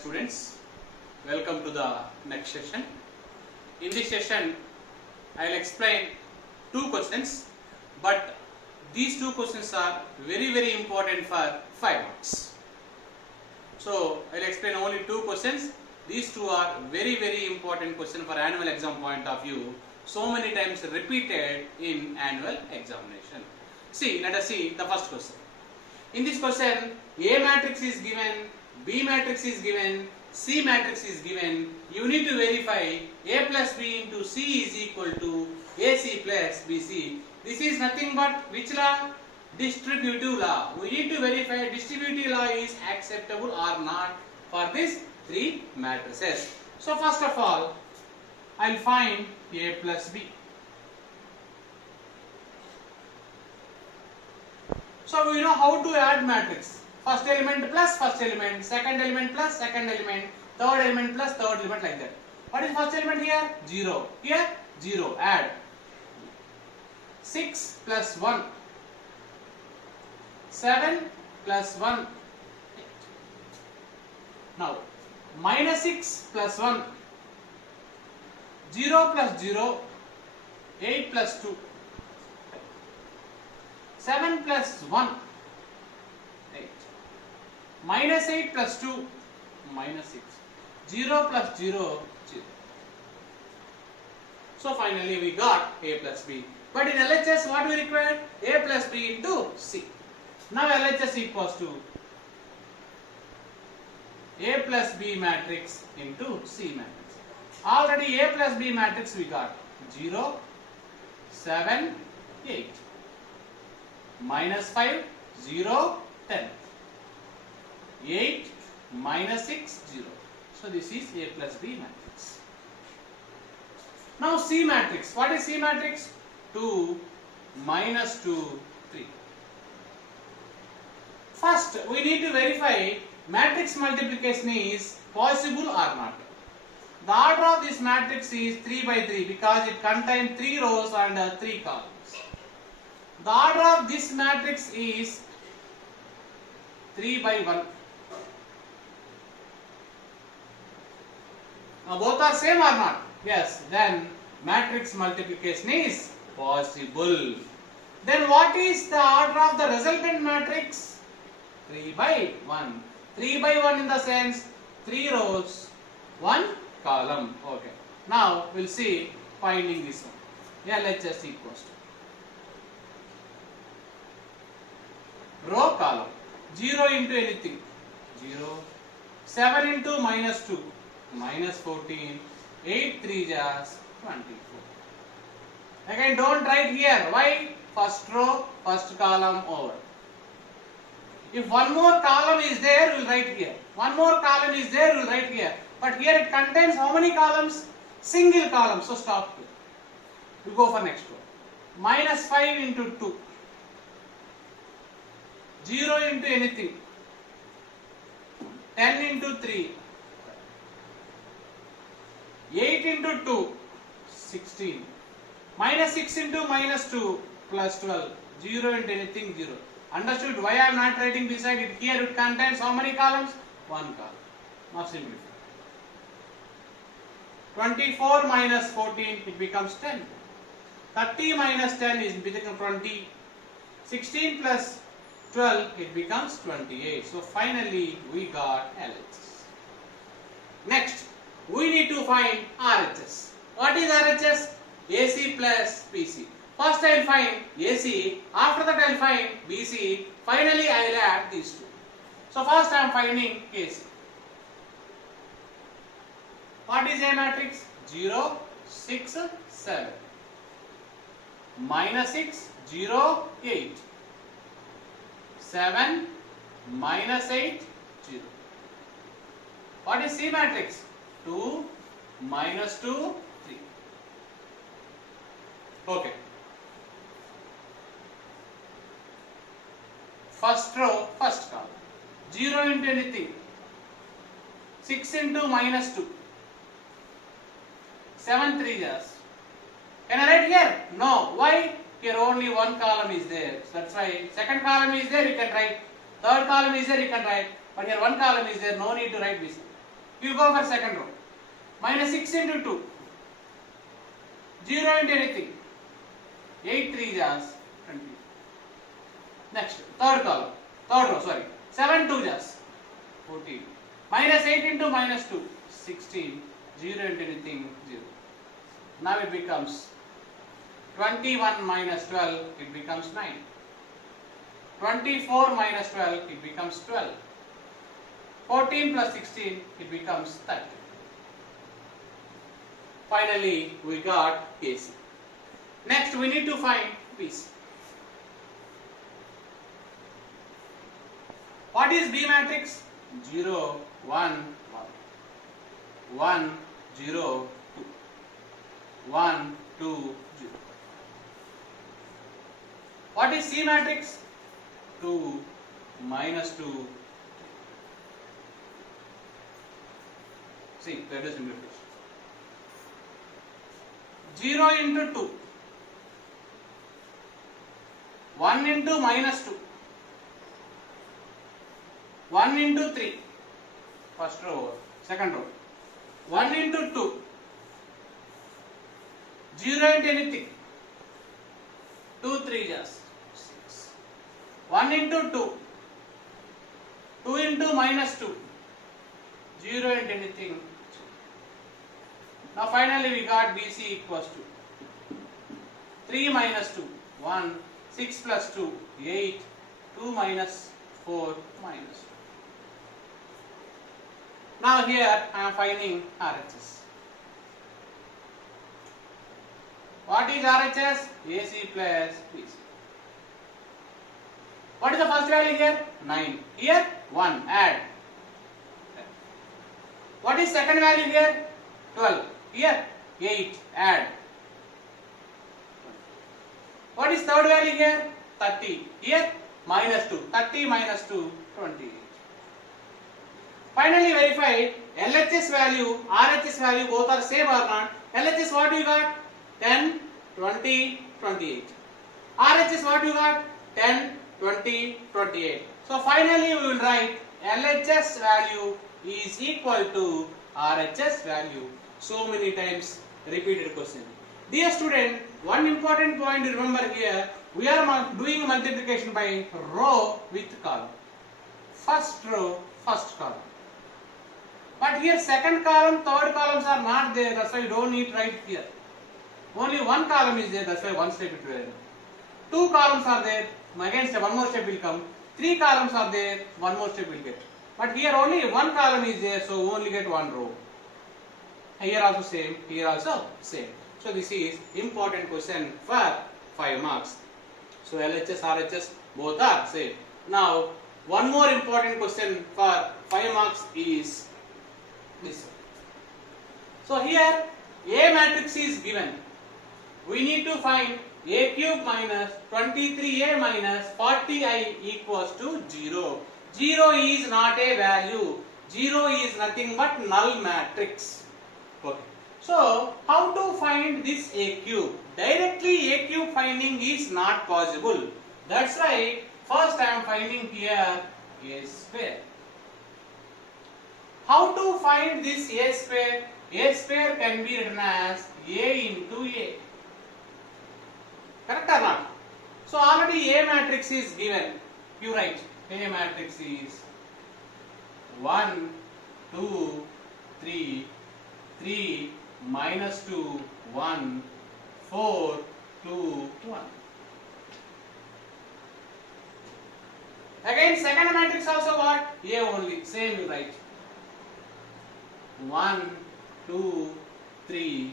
students, welcome to the next session. In this session I will explain two questions, but these two questions are very important for 5 marks. So I will explain only two questions. These two are very important question for annual exam point of view, so many times repeated in annual examination. See, let us see the first question. In this question, A matrix is given, B matrix is given, C matrix is given. You need to verify A plus B into C is equal to AC plus BC. This is nothing but which law? Distributive law. We need to verify distributive law is acceptable or not for these three matrices. So first of all, I will find A plus B. So we know how to add matrix. First element plus first element, second element plus second element, third element plus third element, like that. What is first element here? 0. Here 0. Add 6 plus 1, 7 plus 1. Now minus 6 plus 1, 0 plus 0, 8 plus 2, 7 plus 1, 8, minus 8 plus 2, minus 6, 0 plus 0, 0. So finally we got A plus B. But in LHS what we require? A plus B into C. Now LHS equals to A plus B matrix into C matrix. Already A plus B matrix we got 0, 7, 8. Minus 5, 0, 10. 8, minus 6, 0. So this is A plus B matrix. Now C matrix. What is C matrix? 2, minus 2, 3. First, we need to verify matrix multiplication is possible or not. The order of this matrix is 3 by 3 because it contains 3 rows and 3 columns. The order of this matrix is 3 by 1. Now both are same or not? Yes. Then matrix multiplication is possible. Then what is the order of the resultant matrix? 3 by 1. 3 by 1 in the sense 3 rows, 1 column. Okay. Now we'll see finding this one. LHS equals to row column 0 into anything 0, 7 into minus 2 minus 14, 8 3 is 24. Again don't write here. Why? First row, first column over. If one more column is there, we will write here. One more column is there, we will write here. But here it contains how many columns? Single column. So stop here. We go for next row. Minus 5 into 2. 0 into anything. 10 into 3. 8 into 2. 16. Minus 6 into minus 2 plus 12. 0 into anything 0. Understood why I am not writing beside it? Here it contains how many columns? 1 column. Now simplify. 24 minus 14, it becomes 10. 30 minus 10 is become 20. 16 plus 12, it becomes 28. So finally we got LHS. Next, we need to find RHS. What is RHS? AC plus BC. First I will find AC, after that I will find BC, finally I will add these two. So first I am finding AC. What is A matrix? 0, 6, 7. Minus 6, 0, 8. 7, minus 8, 0. What is C matrix? 2, minus 2, 3. Okay. First row, first column. 0 into anything. 6 into minus 2. 7 3 is. Can I write here? No. Why? Here only one column is there. So that's why second column is there, you can write. Third column is there, you can write. But here one column is there, no need to write this. You go for second row. Minus 6 into 2. 0 into anything. 8 3 jars 20. Next, third column. Third row, sorry. 7 2 jars 14. Minus 8 into minus 2. 16. 0 into anything. 0. Now it becomes 21 minus 12. It becomes 9. 24 minus 12. It becomes 12. 14 plus 16. It becomes 30. Finally, we got AC. Next, we need to find BC. What is B matrix? 0, 1, 1. 1, 0, 2. 1, 2, 0. What is C matrix? 2, minus 2. See, that is simplification. 0 into 2. 1 into minus 2. 1 into 3. First row, second row. 1 into 2. 0 into anything. 2 3 just 6. 1 into 2. 2 into minus 2. 0 into anything. Now finally we got BC equals to 3 minus 2, 1, 6 plus 2, 8, 2 minus 4 minus 2. Now here I am finding RHS. What is RHS? AC plus BC. What is the first value here? 9. Here 1. Add. What is second value here? 12. Here 8. Add. What is third value here? 30. Here minus 2. 30 minus 2, 28. Finally verify LHS value, RHS value both are same or not. LHS what you got? 10, 20, 28. RHS what you got? 10, 20, 28. So finally we will write LHS value is equal to RHS value. So many times repeated question. Dear student, one important point to remember here, we are doing multiplication by row with column. First row, first column. But here second column, third columns are not there, that's why you don't need to write here. Only one column is there, that's why one step it will. Two columns are there, again one more step will come. Three columns are there, one more step will get. But here only one column is there, so we only get one row. Here also same, here also same. So this is important question for 5 marks. So LHS, RHS both are same. Now one more important question for 5 marks is this. So here A matrix is given. We need to find A cube minus 23A minus 40I equals to 0. 0 is not a value. 0 is nothing but null matrix. Okay. So how to find this A cube? Directly A cube finding is not possible. That's why first I am finding here A square. How to find this A square? A square can be written as A into A. Correct or not? So already A matrix is given. You write A matrix is 1, 2, 3, 3, minus 2, 1, 4, 2, 1. Again second matrix also what? A only. Same you write. 1, 2, 3,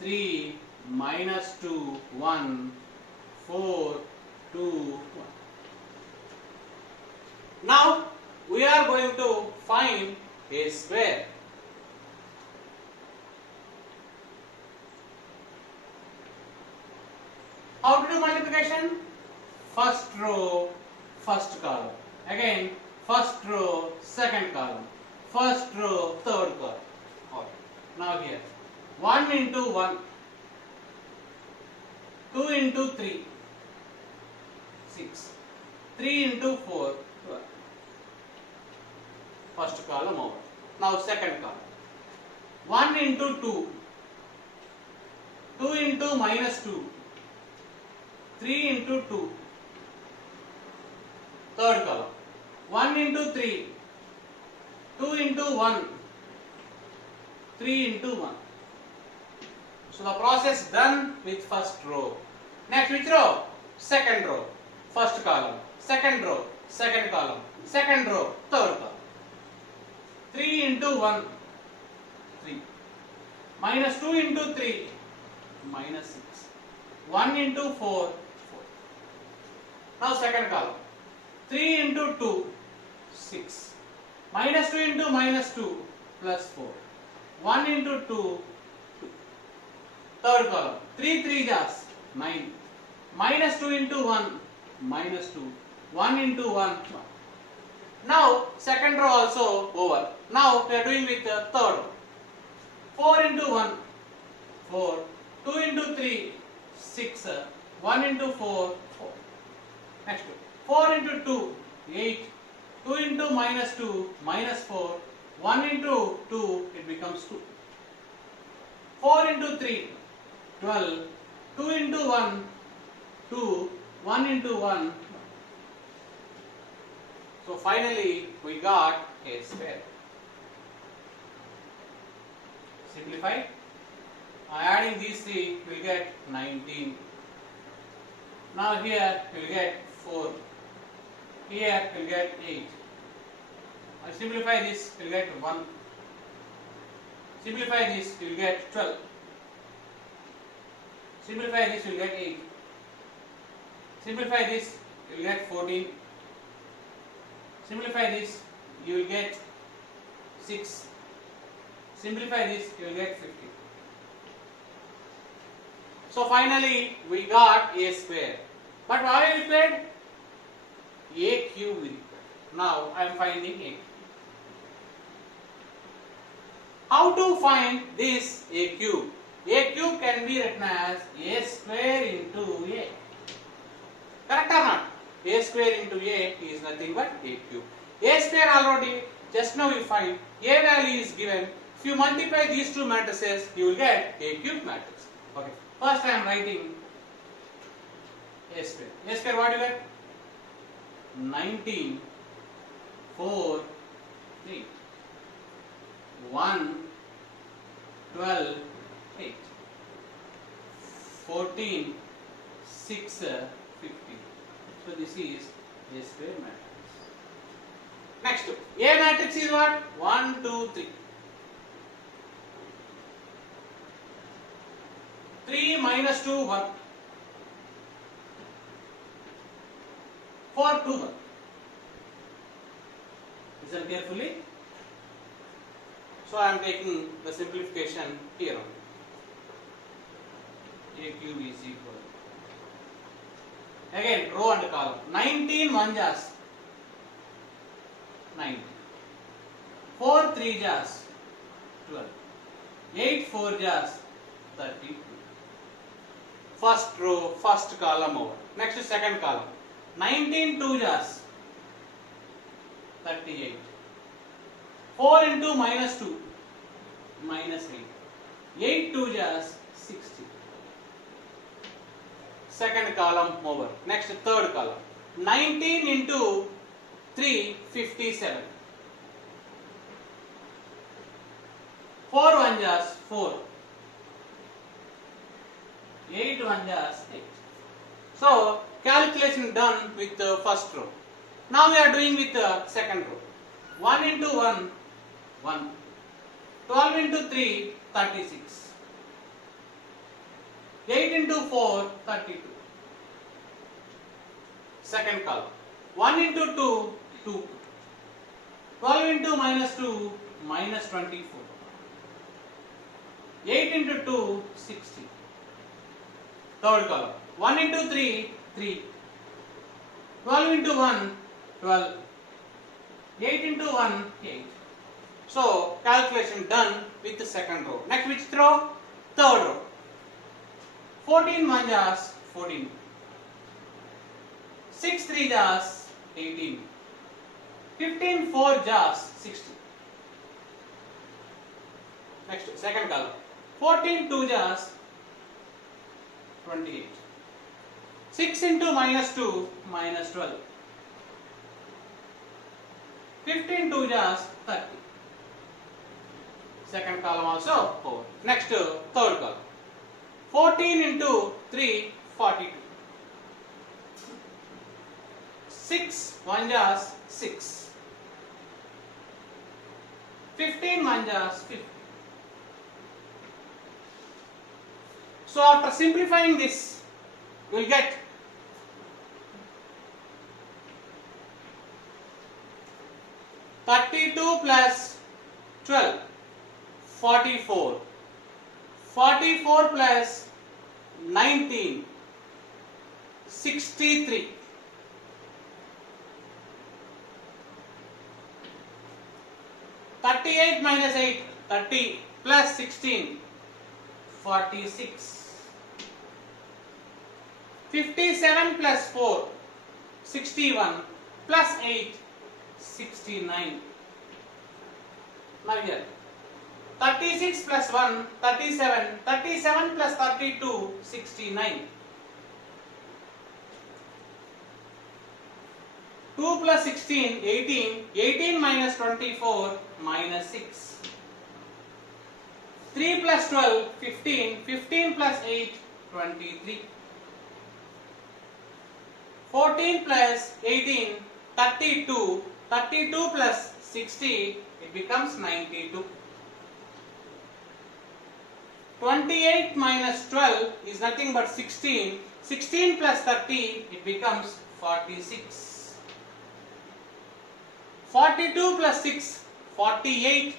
3, minus 2, 1, 4, 2, 1. Now we are going to find A square. How to do multiplication? First row, first column. Again, first row, second column. First row, third column. Okay. Now here, 1 into 1, 2 into 3, 6, 3 into 4, 12. First column over. Now second column. 1 into 2. 2 into minus 2. 3 into 2. Third column. 1 into 3. 2 into 1. 3 into 1. So the process done with first row. Next which row? Second row. First column. Second row. Second column. Second row. Third column. 3 into 1. 3. Minus 2 into 3. Minus 6. 1 into 4. 4. Now second column. 3 into 2. 6. Minus 2 into minus 2. Plus 4. 1 into 2. 2. Third column. 3 3 jas 9. Minus 2 into 1. Minus 2. 1 into 1. 1. Now second row also over. Now we are doing with the third row. 4 into 1. 4. 2 into 3. 6. 1 into 4. 4. Next 4 into 2. 8. 2 into minus 2. Minus 4. 1 into 2. It becomes 2. 4 into 3. 12. 2 into 1. 2. 1 into 1. So finally we got a square. Simplify. Adding these three we will get 19. Now here we will get 4. Here we will get 8. I simplify this, we will get 1. Simplify this, we will get 12. Simplify this, we will get 8. Simplify this, you will get 14. Simplify this, you will get 6. Simplify this, you will get 50. So finally we got a square. But what is required? A cube is required. Now I am finding a. How to find this a cube? A cube can be written as a square into a. Correct or not? A square into a is nothing but a cube. A square already just now you find a value is given. If you multiply these two matrices, you will get a cube matrix. Okay. First I am writing a square. A square what you get? 19, 4, 3, 1, 12, 8, 14, 6, 15. So this is a square matrix. Next, A matrix is what? 1, 2, 3. 3 minus 2, 1. 4, 2, 1. Listen carefully. So I am taking the simplification here on. A cube is equal. Again, row and column. 19 1 jas 19. 4 3 jas 12. 8 4 jas 32. First row, first column over. Next is second column. 19 2 jas 38. 4 into minus 2 minus 8. 8 2 jas 60. Second column over. Next third column. 19 into 3 57. 4 1 jas 4. 8 1 jas 8. So calculation done with the first row. Now we are doing with the second row. 1 into 1 1. 12 into 3 36. 8 into 4 32. Second column. 1 into 2 2. 12 into minus 2 minus 24. 8 into 2 60. Third column. 1 into 3 3. 12 into 1 12. 8 into 1 8. So calculation done with the second row. Next which row? Third row. 14 1 jas 14. 6 3 jas 18. 15 4 jas 60. Next, second column. 14 2 just 28. 6 into minus 2, minus 12. 15 2 just 30. Second column also 4. Next, third column. 14 into 3, 42. 6 1 just 6. 15 1 just 50. So after simplifying this, you will get 32 plus 12, 44. 44 plus 19, 63. 38 minus 8, 30 plus 16, 46. 57 plus 4, 61 plus 8, 69. Now here 36 plus 1, 37, 37 plus 32, 69. 2 plus 16, 18, 18 minus 24, minus 6. 3 plus 12, 15, 15 plus 8, 23. 14 plus 18, 32, 32 plus 60, it becomes 92. 28 minus 12 is nothing but 16. 16 plus 30, it becomes 46. 42 plus 6, 48.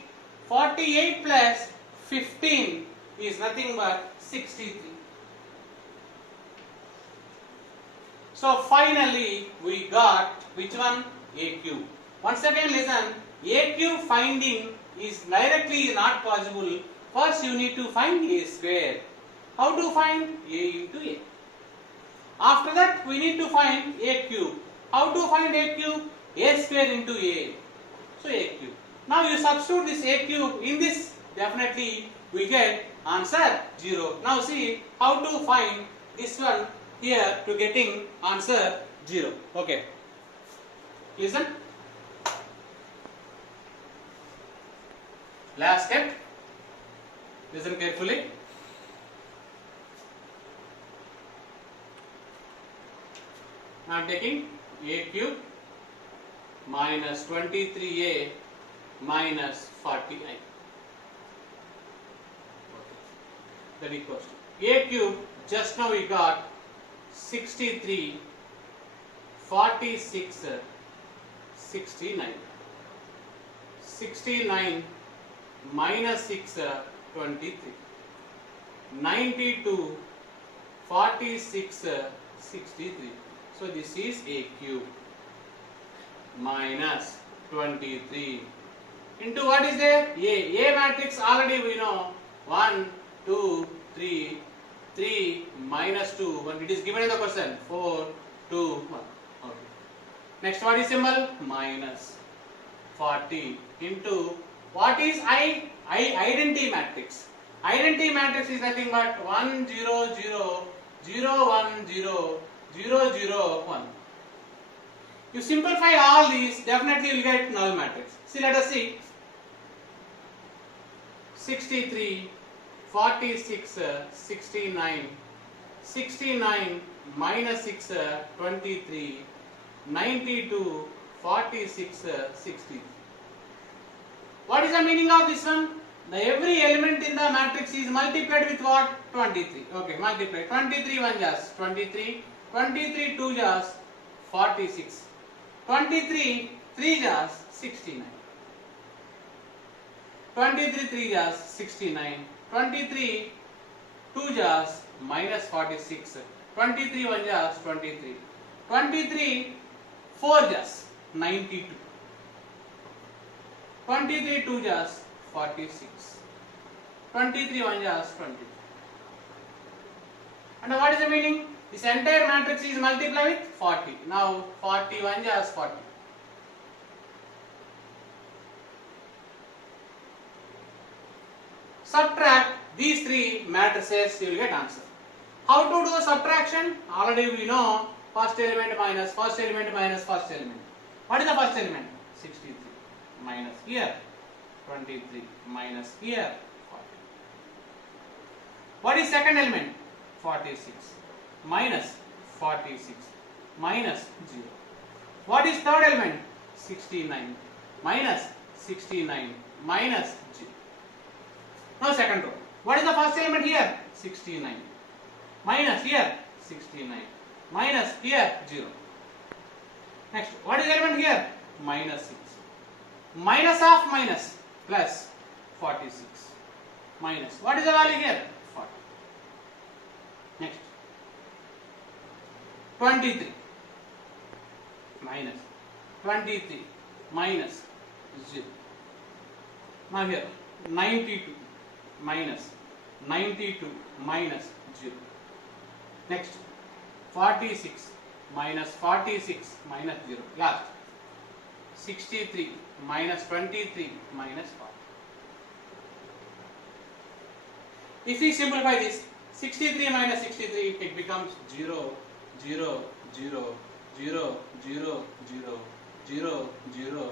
48 plus 15 is nothing but 63. So finally we got which one? A cube. Once again listen, A cube finding is directly not possible. First you need to find A square. How to find? A into A. After that we need to find A cube. How to find A cube? A square into A. So A cube. Now you substitute this A cube in this, definitely we get answer 0. Now see how to find this one here to getting answer 0. Okay. Listen. Last step. Listen carefully. I am taking A cube minus 23A minus 40I. That equals to A cube, just now we got 63, 46, 69. 69 minus 6, 23. 92, 46, 63. So this is A cube minus 23 into what is there? A matrix already we know 1, 2, 3, 3 minus 2, but it is given in the question 4, 2, 1. Okay. Next what is symbol? Minus 40 into what is I? Identity matrix. Identity matrix is nothing but 1, 0, 0, 0, 1, 0, 0, 0, 1. You simplify all these, definitely you will get null matrix. See, let us see. 63, 46, 69, 69 minus 6, 23, 92, 46, 63. What is the meaning of this one? Every element in the matrix is multiplied with what? 23. Okay, multiply. 23 1 just 23, 23 2 just 46, 23 3 just 69, 23 3 just 69, 23 2 just minus 46, 23 1 just 23, 23 4 just 92, 23 2 just 46, 23 1 just 20. And what is the meaning? This entire matrix is multiplied with 40. Now 41 just 40. subtract these three matrices, you will get answer. How to do the subtraction? Already we know first element minus first element minus first element. What is the first element? 63 minus here 23 minus here 40. What is second element? 46 minus 46 minus 0. What is third element? 69 minus 69 minus 0. Now second row. What is the first element here? 69 minus here 69 minus here 0. Next, what is the element here? Minus 6. Minus of minus plus 46 minus. What is the value here? 40. Next, 23 minus 23 minus 0. Now here 92 minus 92 minus 0. Next, 46 minus 46 minus 0. Last, 63 minus 23 minus 40. If we simplify this, 63 minus 63, it becomes 0, 0, 0, 0, 0, 0, 0, 0, 0.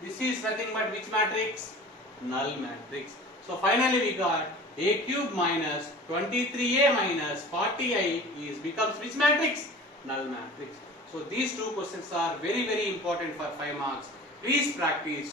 This is nothing but which matrix? Null matrix. So finally we got a cube minus 23a minus 40i is becomes which matrix? Null matrix. So these two questions are very important for 5 marks. Please practice.